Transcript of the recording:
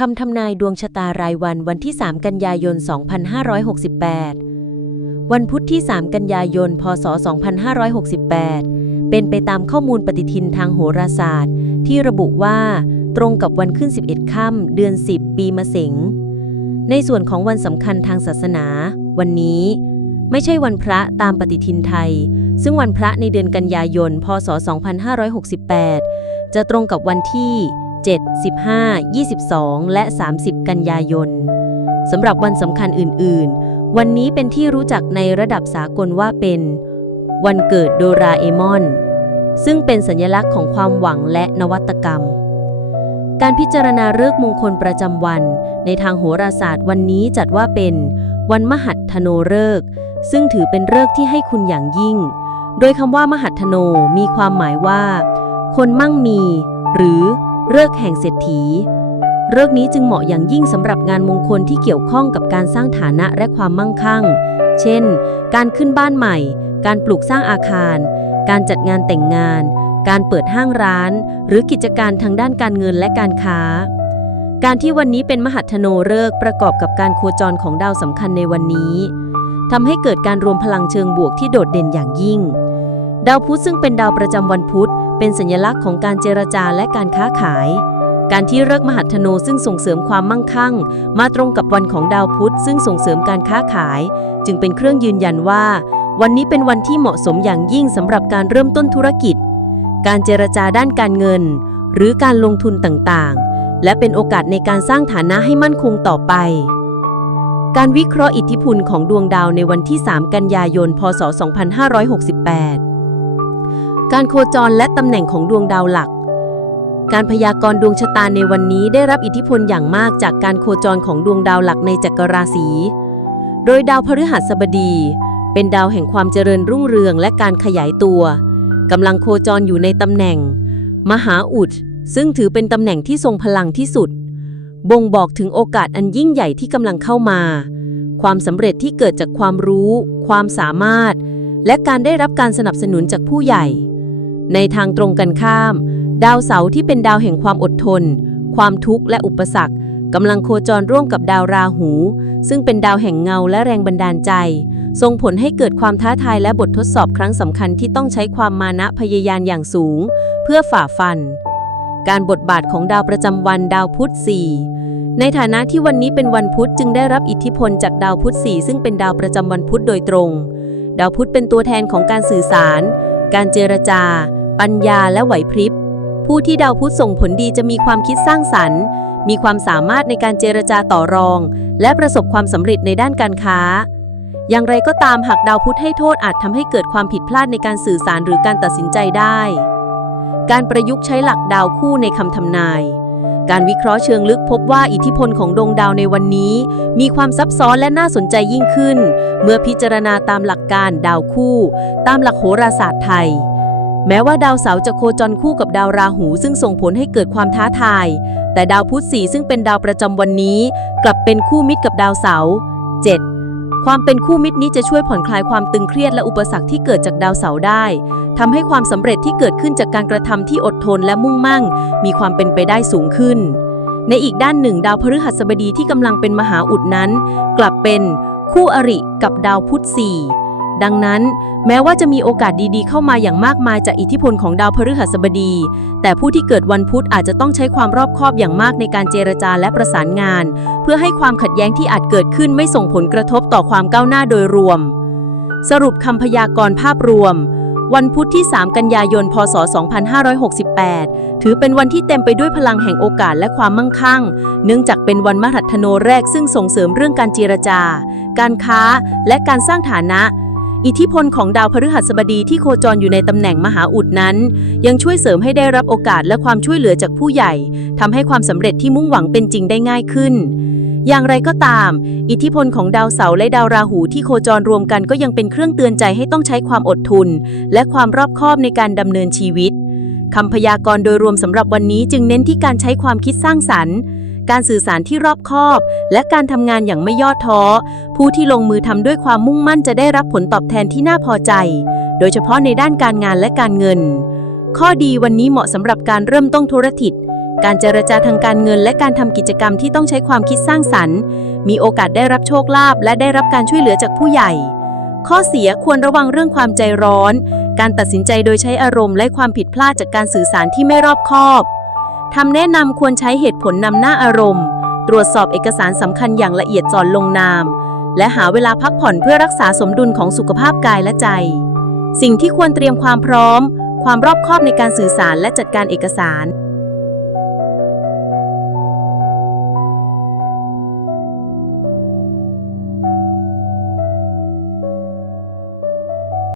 คำทำนายดวงชะตารายวันวันที่ 3 กันยายน 2568 วันพุธที่ 3 กันยายน พศ 2568 เป็นไปตามข้อมูลปฏิทินทางโหราศาสตร์ ที่ระบุว่า ตรงกับวันขึ้น 11 ค่ำเดือน 10 ปีมะเสงในส่วนของวันสำคัญทางศาสนา วันนี้ ไม่ใช่วันพระตามปฏิทินไทย ซึ่งวันพระในเดือนกันยายน พศ 2568 จะตรงกับวันที่ 7 15 22 และ 30 กันยายนสำหรับวันสำคัญอื่น ๆ วันนี้เป็นที่รู้จักในระดับสากลว่าเป็น วันเกิดโดราเอมอน ซึ่งเป็นสัญลักษณ์ของความหวังและนวัตกรรม การพิจารณาฤกษ์มงคลประจำวัน ในทางโหราศาสตร์วันนี้จัดว่าเป็น วันมหัตถโนฤกษ์ซึ่งถือเป็นฤกษ์ที่ให้คุณอย่างยิ่ง โดยคำว่ามหัตถโนมีความหมายว่า คนมั่งมี หรือ เลิกษ์แห่งเศรษฐีเลิกษ์นี้จึงเหมาะอย่างยิ่งสำหรับงานมงคลที่เกี่ยวข้องกับการสร้างฐานะและความมั่งคั่ง เช่น การขึ้นบ้านใหม่ การปลูกสร้างอาคาร การจัดงานแต่งงาน การเปิดห้างร้าน หรือกิจการทางด้านการเงินและการค้า การที่วันนี้เป็นมหัตโนฤกษ์ประกอบกับการโคจรของดาวสำคัญในวันนี้ทำให้เกิดการรวมพลังเชิงบวกที่โดดเด่นอย่างยิ่ง ดาวพุธซึ่งเป็นดาวประจำวันพุธ เป็นสัญลักษณ์ของการเจรจาและการค้าขาย การที่เลิกษ์มหัตถโนซึ่งส่งเสริมความมั่งคั่ง มาตรงกับวันของดาวพุธซึ่งส่งเสริมการค้าขาย จึงเป็นเครื่องยืนยันว่า วันนี้เป็นวันที่เหมาะสมอย่างยิ่งสำหรับการเริ่มต้นธุรกิจ การเจรจาด้านการเงิน หรือการลงทุนต่างๆ และเป็นโอกาสในการสร้างฐานะให้มั่นคงต่อไปการวิเคราะห์อิทธิพลของดวงดาวในวันที่ 3 กันยายน พศ 2568 การโคจรและตำแหน่งของดวงดาวหลัก การพยากรณ์ดวงชะตาในวันนี้ได้รับอิทธิพลอย่างมากจากการโคจรของดวงดาวหลักในจักรราศี โดยดาวพฤหัสบดี เป็นดาวแห่งความเจริญรุ่งเรืองและการขยายตัวกำลังโคจรอยู่ในตำแหน่ง มหาอุด ซึ่งถือเป็นตำแหน่งที่ทรงพลังที่สุด บ่งบอกถึงโอกาสอันยิ่งใหญ่ที่กำลังเข้ามา ความสำเร็จที่เกิดจากความรู้ ความสามารถ และการได้รับการสนับสนุนจากผู้ใหญ่ ในทางตรงกันข้าม ดาวเสาร์ที่เป็นดาวแห่งความอดทน ความทุกข์และอุปสรรคกำลังโคจรร่วมกับดาวราหู ซึ่งเป็นดาวแห่งเงาและแรงบันดาลใจ ส่งผลให้เกิดความท้าทายและบททดสอบครั้งสำคัญที่ต้องใช้ความมานะพยายามอย่างสูง เพื่อฝ่าฟัน การบทบาทของดาวประจำวันดาวพุธ4ในฐานะที่วันนี้เป็นวันพุธจึงได้รับอิทธิพลจากดาวพุธ4ซึ่งเป็นดาวประจำวันพุธโดยตรง ดาวพุธเป็นตัวแทนของการสื่อสาร การเจรจา ปัญญาและไหวพริบ ผู้ที่ดาวพุธส่งผลดีจะมีความคิดสร้างสรรค์ มีความสามารถในการเจรจาต่อรอง และประสบความสำเร็จในด้านการค้า อย่างไรก็ตามหากดาวพุธให้โทษอาจทำให้เกิดความผิดพลาดในการสื่อสารหรือการตัดสินใจได้ การประยุกต์ใช้หลักดาวคู่ในคำทำนายการวิเคราะห์เชิงลึกพบว่าอิทธิพลของดวงดาวในวันนี้ มีความซับซ้อนและน่าสนใจยิ่งขึ้น เมื่อพิจารณาตามหลักการดาวคู่ ตามหลักโหราศาสตร์ไทย แม้ว่าดาวเสาร์จะโคจรคู่กับดาวราหูซึ่งส่งผลให้เกิดความท้าทาย แต่ดาวพุธสีซึ่งเป็นดาวประจำวันนี้ กลับเป็นคู่มิตรกับดาวเสาร์ 7. ความเป็นคู่มิตรนี้จะช่วยผ่อนคลายความตึงเครียดและอุปสรรคที่เกิดจากดาวเสาร์ได้ทำให้ความสำเร็จที่เกิดขึ้นจากการกระทำที่อดทนและมุ่งมั่ง มีความเป็นไปได้สูงขึ้น ในอีกด้านหนึ่ง ดาวพฤหัสบดีที่กำลังเป็นมหาอุดนั้น กลับเป็นคู่อริกับดาวพุธสี่ ดังนั้น แม้ว่าจะมีโอกาสดีๆ เข้ามาอย่างมากมายจากอิทธิพลของดาวพฤหัสบดี แต่ผู้ที่เกิดวันพุธอาจจะต้องใช้ความรอบคอบอย่างมากในการเจรจาและประสานงาน เพื่อให้ความขัดแย้งที่อาจเกิดขึ้นไม่ส่งผลกระทบต่อความก้าวหน้าโดยรวม สรุปคำพยากรณ์ภาพรวมวันพุธที่ 3 กันยายน พศ 2568 ถือเป็นวันที่เต็มไปด้วยพลังแห่งโอกาสและความมั่งคั่ง เนื่องจากเป็นวันมหัตถโนแรกซึ่งส่งเสริมเรื่องการเจรจา การค้า และการสร้างฐานะ อิทธิพลของดาวพฤหัสบดีที่โคจรอยู่ในตำแหน่งมหาอุดนั้น ยังช่วยเสริมให้ได้รับโอกาสและความช่วยเหลือจากผู้ใหญ่ทำให้ความสำเร็จที่มุ่งหวังเป็นจริงได้ง่ายขึ้น อย่างไรก็ตาม อิทธิพลของดาวเสาร์และดาวราหูที่โคจรรวมกันก็ยังเป็นเครื่องเตือนใจให้ต้องใช้ความอดทนและความรอบคอบในการดำเนินชีวิตคำพยากรณ์โดยรวมสำหรับวันนี้จึงเน้นที่การใช้ความคิดสร้างสรรค์ การสื่อสารที่รอบคอบ และการทำงานอย่างไม่ย่อท้อ ผู้ที่ลงมือทำด้วยความมุ่งมั่นจะได้รับผลตอบแทนที่น่าพอใจ โดยเฉพาะในด้านการงานและการเงิน ข้อดีวันนี้เหมาะสำหรับการเริ่มต้นธุรกิจ การเจรจาทางการเงิน และการทำกิจกรรมที่ต้องใช้ความคิดสร้างสรรค์ มีโอกาสได้รับโชคลาภและได้รับการช่วยเหลือจากผู้ใหญ่ ข้อเสียควรระวังเรื่องความใจร้อน การตัดสินใจโดยใช้อารมณ์และความผิดพลาดจากการสื่อสารที่ไม่รอบคอบ ทำแนะนำควรใช้เหตุผลนำหน้าอารมณ์ ตรวจสอบเอกสารสำคัญอย่างละเอียดจ่อนลงนาม และหาเวลาพักผ่อนเพื่อรักษาสมดุลของสุขภาพกายและใจ สิ่งที่ควรเตรียมความพร้อม ความรอบคอบในการสื่อสารและจัดการเอกสาร